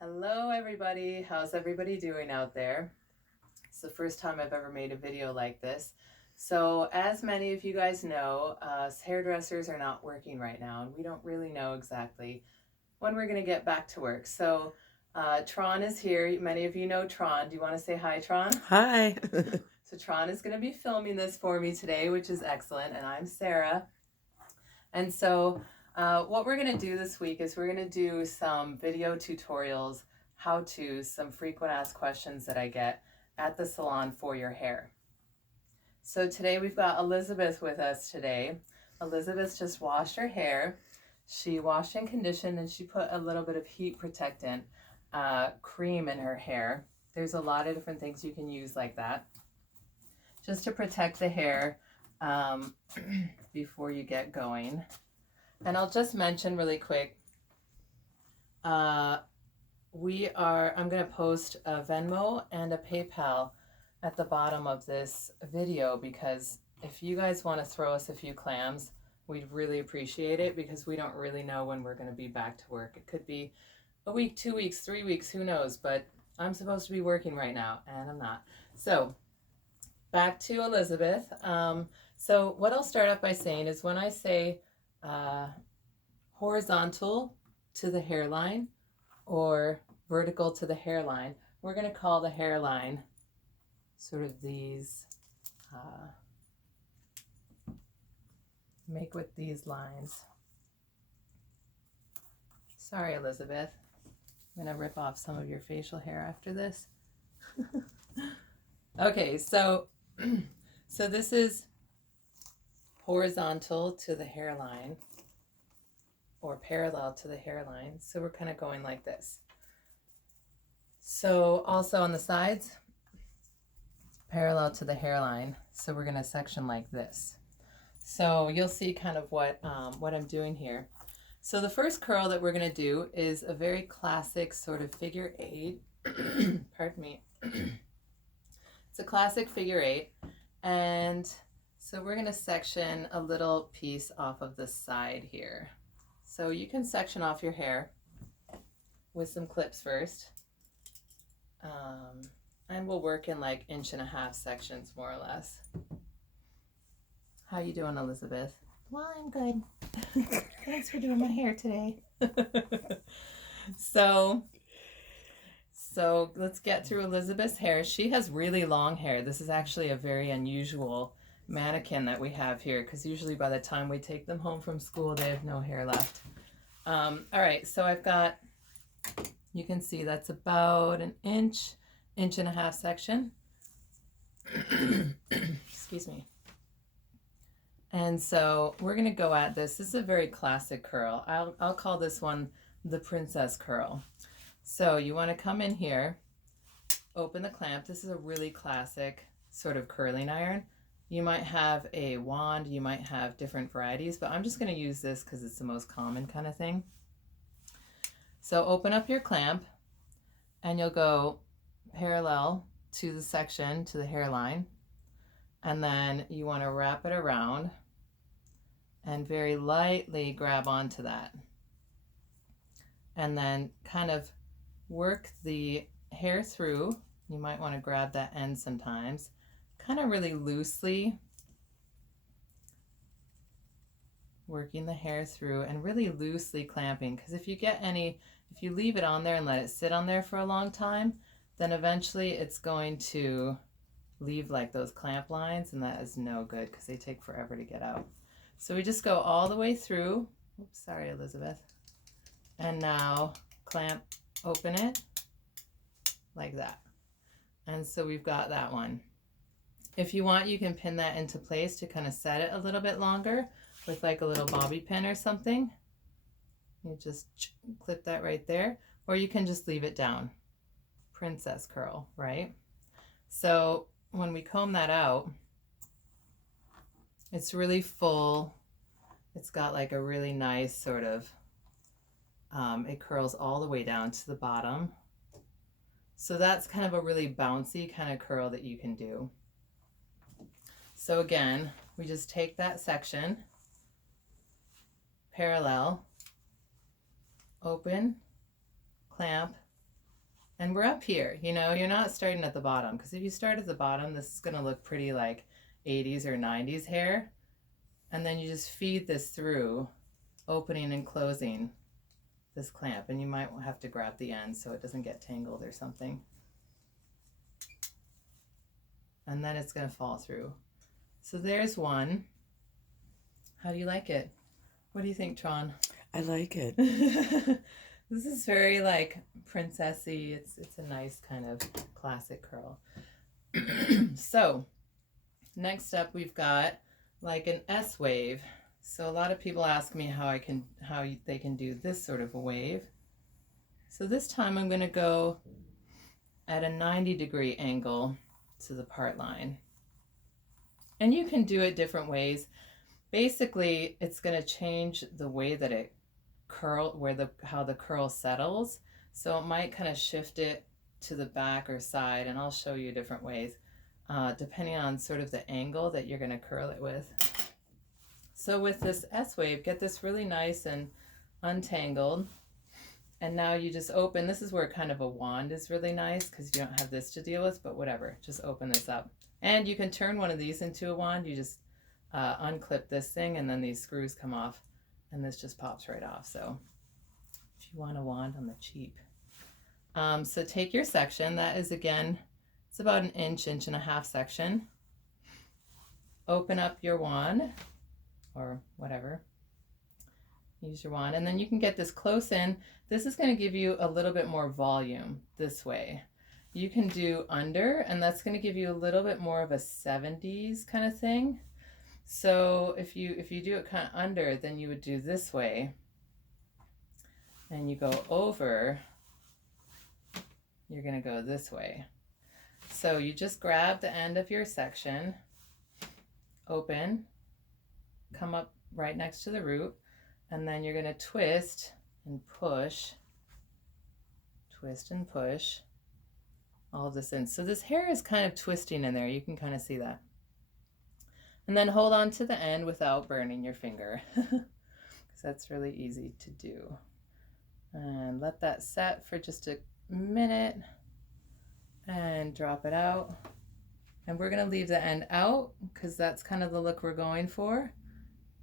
Hello everybody, how's everybody doing out there? It's the first time I've ever made a video like this. So as many of you guys know, hairdressers are not working right now and we don't really know exactly when we're going to get back to work. So Tron is here. Many of you know Tron. Do you want to say hi, Tron? Hi. So Tron is going to be filming this for me today, which is excellent, and I'm Sarah. And so what we're going to do this week is we're going to do some video tutorials, how-tos, some frequent asked questions that I get at the salon for your hair. So today we've got Elizabeth with us today. Elizabeth just washed her hair. She washed and conditioned, and she put a little bit of heat protectant cream in her hair. There's a lot of different things you can use like that just to protect the hair before you get going. And I'll just mention really quick, I'm going to post a Venmo and a PayPal at the bottom of this video, because if you guys want to throw us a few clams, we'd really appreciate it, because we don't really know when we're going to be back to work. It could be a week, 2 weeks, 3 weeks, who knows, but I'm supposed to be working right now and I'm not. So back to Elizabeth. So what I'll start off by saying is when I say horizontal to the hairline or vertical to the hairline, we're going to call the hairline sort of these, make with these lines. Sorry, Elizabeth. I'm going to rip off some of your facial hair after this. Okay, so this is horizontal to the hairline or parallel to the hairline. So we're kind of going like this. So also on the sides, parallel to the hairline. So we're going to section like this. So you'll see kind of what I'm doing here. So the first curl that we're going to do is a very classic sort of figure eight. Pardon me. It's a classic figure eight. And so we're going to section a little piece off of the side here. So you can section off your hair with some clips first. And we'll work in like 1.5-inch sections, more or less. How you doing, Elizabeth? Well, I'm good. Thanks for doing my hair today. So let's get through Elizabeth's hair. She has really long hair. This is actually a very unusual mannequin that we have here, because usually by the time we take them home from school, they have no hair left. All right, so I've got, you can see that's about 1-1.5 inch section. Excuse me. And so we're going to go at this. This is a very classic curl. I'll call this one the princess curl. So you want to come in here, open the clamp. This is a really classic sort of curling iron. You might have a wand, you might have different varieties, but I'm just going to use this because it's the most common kind of thing. So open up your clamp and you'll go parallel to the section, to the hairline. And then you want to wrap it around and very lightly grab onto that. And then kind of work the hair through. You might want to grab that end sometimes. Kind of really loosely working the hair through and really loosely clamping, because if you leave it on there and let it sit on there for a long time, then eventually it's going to leave like those clamp lines, and that is no good because they take forever to get out. So we just go all the way through. Oops, sorry, Elizabeth. And now clamp, open it like that. And so we've got that one. If you want, you can pin that into place to kind of set it a little bit longer with like a little bobby pin or something. You just clip that right there, or you can just leave it down. Princess curl, right? So when we comb that out, it's really full. It's got like a really nice sort of, it curls all the way down to the bottom. So that's kind of a really bouncy kind of curl that you can do. So again, we just take that section, parallel, open, clamp, And we're up here, you know, you're not starting at the bottom, because if you start at the bottom, this is going to look pretty like 80s or 90s hair. And then you just feed this through, opening and closing this clamp, and you might have to grab the end so it doesn't get tangled or something. And then it's going to fall through. So there's one. How do you like it? What do you think, Tron? I like it. This is very like princessy. It's a nice kind of classic curl. So next up we've got like an S wave. So a lot of people ask me how they can do this sort of a wave. So this time I'm going to go at a 90-degree angle to the part line. And you can do it different ways. Basically, it's going to change the way that it how the curl settles. So it might kind of shift it to the back or side, and I'll show you different ways depending on sort of the angle that you're going to curl it with. So with this S wave, get this really nice and untangled. And now you just open. This is where kind of a wand is really nice because you don't have this to deal with, but whatever, just open this up. And you can turn one of these into a wand. You just unclip this thing and then these screws come off and this just pops right off. So if you want a wand on the cheap. So take your section. That is, again, it's about an inch and a half section. Open up your wand or whatever. Use your wand, and then you can get this close in. This is going to give you a little bit more volume this way. You can do under, and that's going to give you a little bit more of a 70s kind of thing. So if you do it kind of under, then you would do this way, and you go over, you're going to go this way. So you just grab the end of your section, open, come up right next to the root, and then you're going to twist and push all of this in. So this hair is kind of twisting in there. You can kind of see that. And then hold on to the end without burning your finger, because that's really easy to do. And let that set for just a minute and drop it out. And we're going to leave the end out because that's kind of the look we're going for.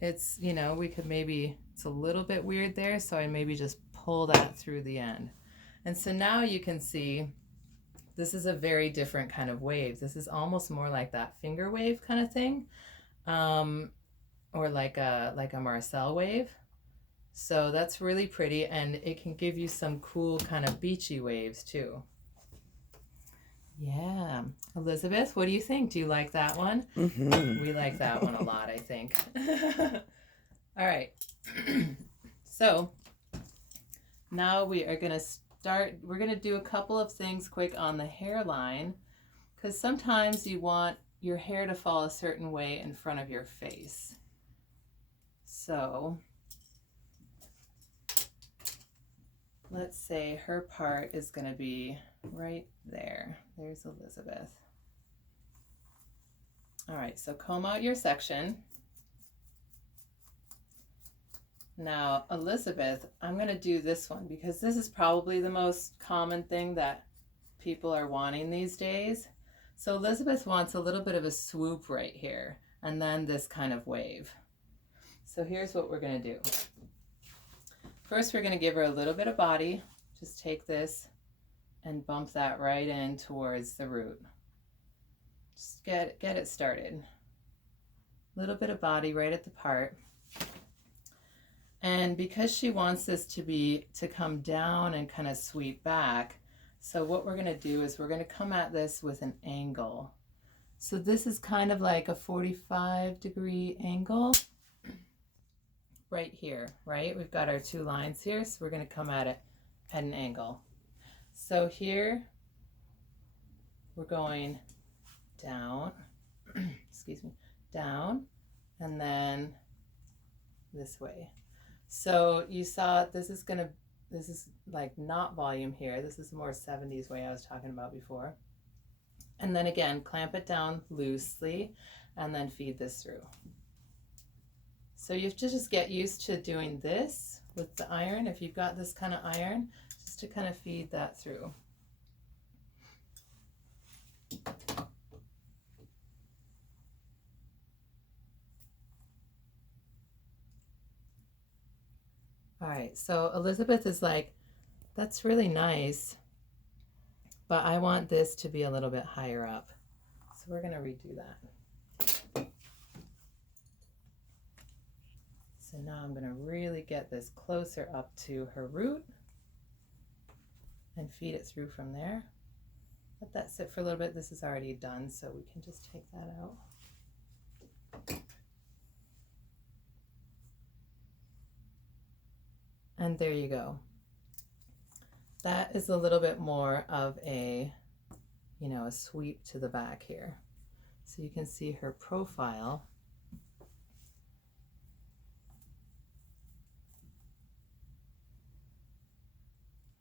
It's, you know, we could maybe, it's a little bit weird there, so I maybe just pull that through the end. And so now you can see this is a very different kind of wave. This is almost more like that finger wave kind of thing, or like a Marcel wave. So that's really pretty, and it can give you some cool kind of beachy waves too. Yeah. Elizabeth, what do you think? Do you like that one? Mm-hmm. We like that one a lot, I think. All right. So now we are going to start. We're going to do a couple of things quick on the hairline, because sometimes you want your hair to fall a certain way in front of your face. So let's say her part is going to be right there. There's Elizabeth. All right, so comb out your section. Now, Elizabeth, I'm going to do this one because this is probably the most common thing that people are wanting these days. So Elizabeth wants a little bit of a swoop right here, and then this kind of wave. So here's what we're going to do. First, we're going to give her a little bit of body. Just take this and bump that right in towards the root. Just get it started. A little bit of body right at the part. And because she wants this to come down and kind of sweep back, so what we're going to do is we're going to come at this with an angle. So this is kind of like a 45-degree angle right here, right? We've got our two lines here, so we're going to come at it at an angle. So here we're going down, excuse me, down, and then this way. So you saw this is like not volume here. This is more 70s way I was talking about before. And then again, clamp it down loosely and then feed this through. So you have to just get used to doing this with the iron. If you've got this kind of iron, just to kind of feed that through. All right, so Elizabeth is like, that's really nice, but I want this to be a little bit higher up. So we're gonna redo that. So now I'm gonna really get this closer up to her root and feed it through from there. Let that sit for a little bit. This is already done, so we can just take that out. And there you go. That is a little bit more of a, you know, a sweep to the back here. So you can see her profile.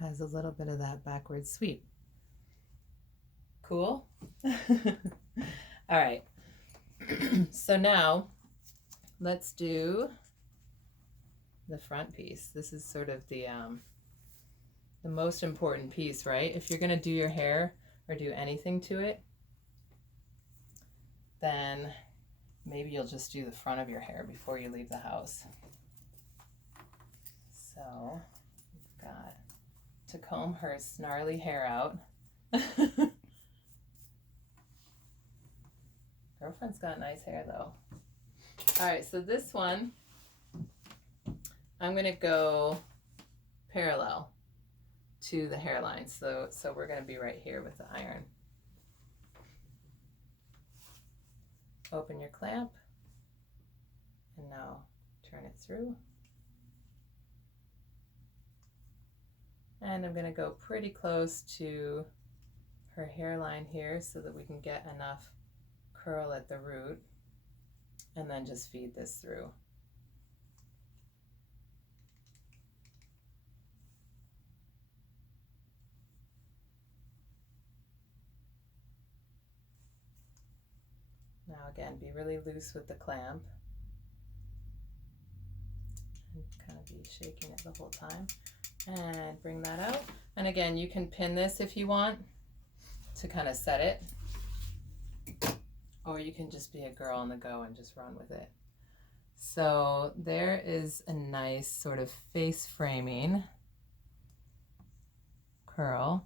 Has a little bit of that backward sweep. Cool? All right. So now let's do the front piece. This is sort of the most important piece, right? If you're gonna do your hair or do anything to it, then maybe you'll just do the front of your hair before you leave the house. So we've got to comb her snarly hair out. Girlfriend's got nice hair though. All right, so this one, I'm gonna go parallel to the hairline. So we're gonna be right here with the iron. Open your clamp, and now turn it through. And I'm gonna go pretty close to her hairline here so that we can get enough curl at the root, and then just feed this through. Now again, be really loose with the clamp and kind of be shaking it the whole time, and bring that out. And again, you can pin this if you want to kind of set it, or you can just be a girl on the go and just run with it. So there is a nice sort of face framing curl.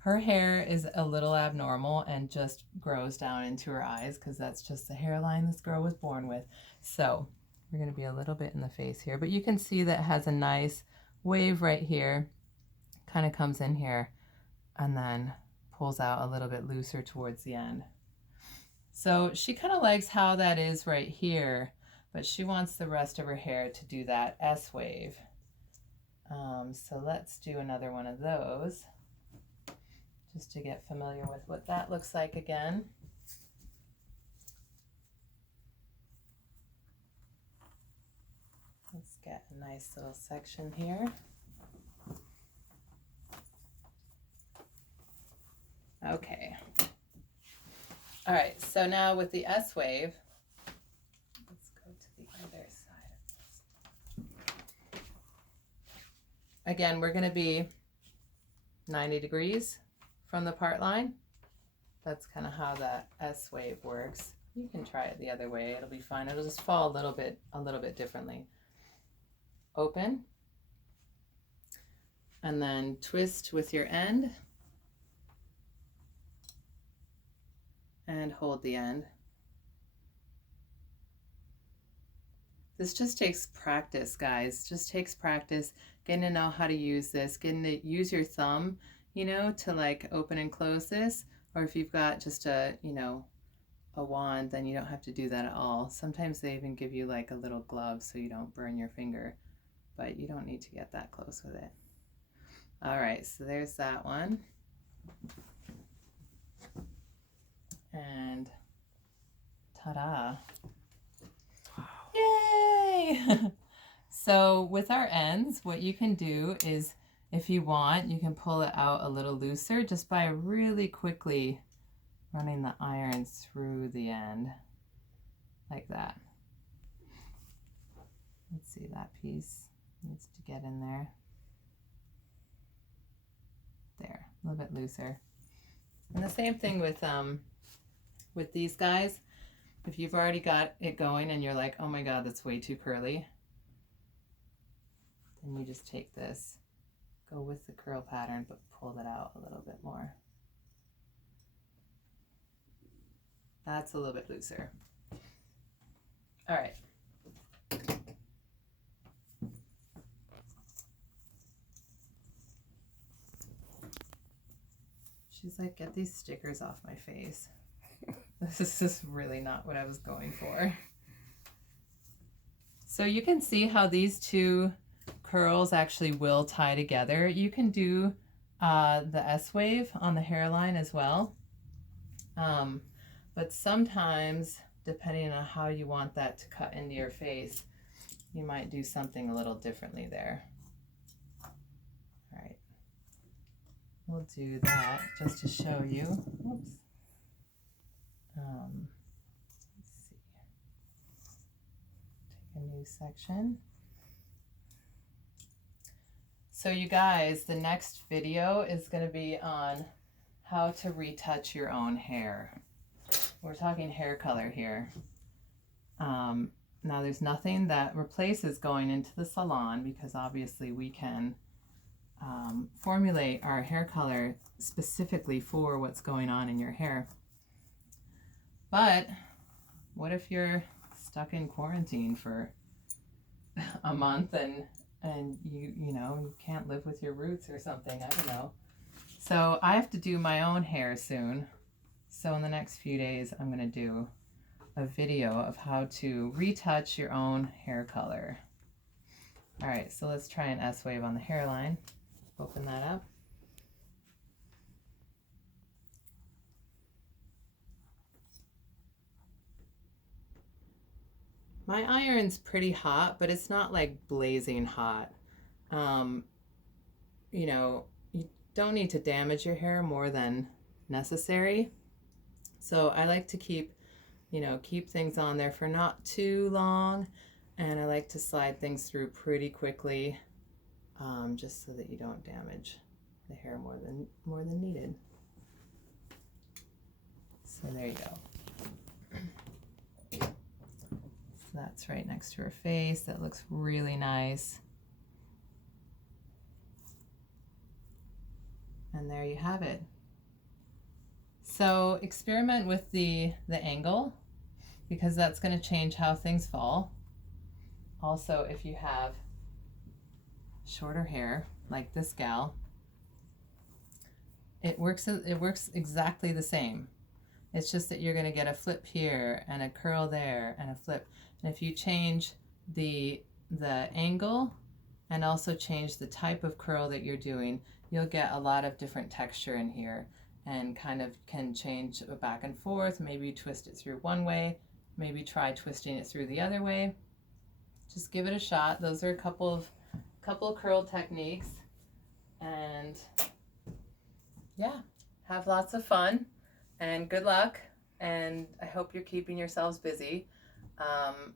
Her hair is a little abnormal and just grows down into her eyes because that's just the hairline this girl was born with. So we're going to be a little bit in the face here, but you can see that it has a nice wave right here, kind of comes in here and then pulls out a little bit looser towards the end. So she kind of likes how that is right here, but she wants the rest of her hair to do that S wave. So let's do another one of those just to get familiar with what that looks like again. Let's get a nice little section here. Okay. All right, so now with the S wave, let's go to the other side of this. Again, we're going to be 90 degrees from the part line. That's kind of how that S wave works. You can try it the other way. It'll be fine. It'll just fall a little bit differently. Open. And then twist with your end. And hold the end. This just takes practice, guys. Just takes practice, getting to know how to use this, getting to use your thumb, you know, to like open and close this. Or if you've got just a, you know, a wand, then you don't have to do that at all. Sometimes they even give you like a little glove so you don't burn your finger, but you don't need to get that close with it. All right, so there's that one. And ta-da. Wow. Yay! So with our ends, what you can do is, if you want, you can pull it out a little looser just by really quickly running the iron through the end like that. Let's see, that piece needs to get in there. There, a little bit looser. And the same thing with these guys. If you've already got it going and you're like, oh my God, that's way too curly, then you just take this, go with the curl pattern, but pull that out a little bit more. That's a little bit looser. All right. She's like, get these stickers off my face. This is just really not what I was going for. So you can see how these two curls actually will tie together. You can do the S-wave on the hairline as well. But sometimes, depending on how you want that to cut into your face, you might do something a little differently there. All right. We'll do that just to show you. Oops. Let's see. Take a new section. So you guys, the next video is going to be on how to retouch your own hair. We're talking hair color here. Now there's nothing that replaces going into the salon, because obviously we can formulate our hair color specifically for what's going on in your hair. But what if you're stuck in quarantine for a month and you know, you can't live with your roots or something? I don't know. So I have to do my own hair soon. So in the next few days, I'm going to do a video of how to retouch your own hair color. All right, so let's try an S-wave on the hairline. Open that up. My iron's pretty hot, but it's not like blazing hot. You know, you don't need to damage your hair more than necessary. So I like to keep things on there for not too long, and I like to slide things through pretty quickly, just so that you don't damage the hair more than needed. So there you go. So that's right next to her face. That looks really nice. And there you have it. So experiment with the angle, because that's going to change how things fall. Also, if you have shorter hair like this gal, it works exactly the same. It's just that you're going to get a flip here and a curl there and a flip. And if you change the angle and also change the type of curl that you're doing, you'll get a lot of different texture in here, and kind of can change back and forth. Maybe twist it through one way, maybe try twisting it through the other way. Just give it a shot. Those are a couple of curl techniques, and yeah, have lots of fun and good luck, and I hope you're keeping yourselves busy.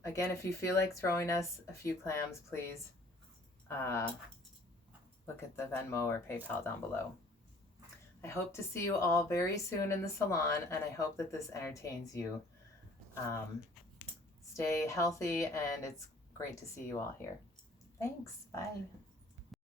Again, if you feel like throwing us a few clams, please look at the Venmo or PayPal down below. I hope to see you all very soon in the salon, and I hope that this entertains you. Stay healthy, and it's great to see you all here. Thanks. Bye.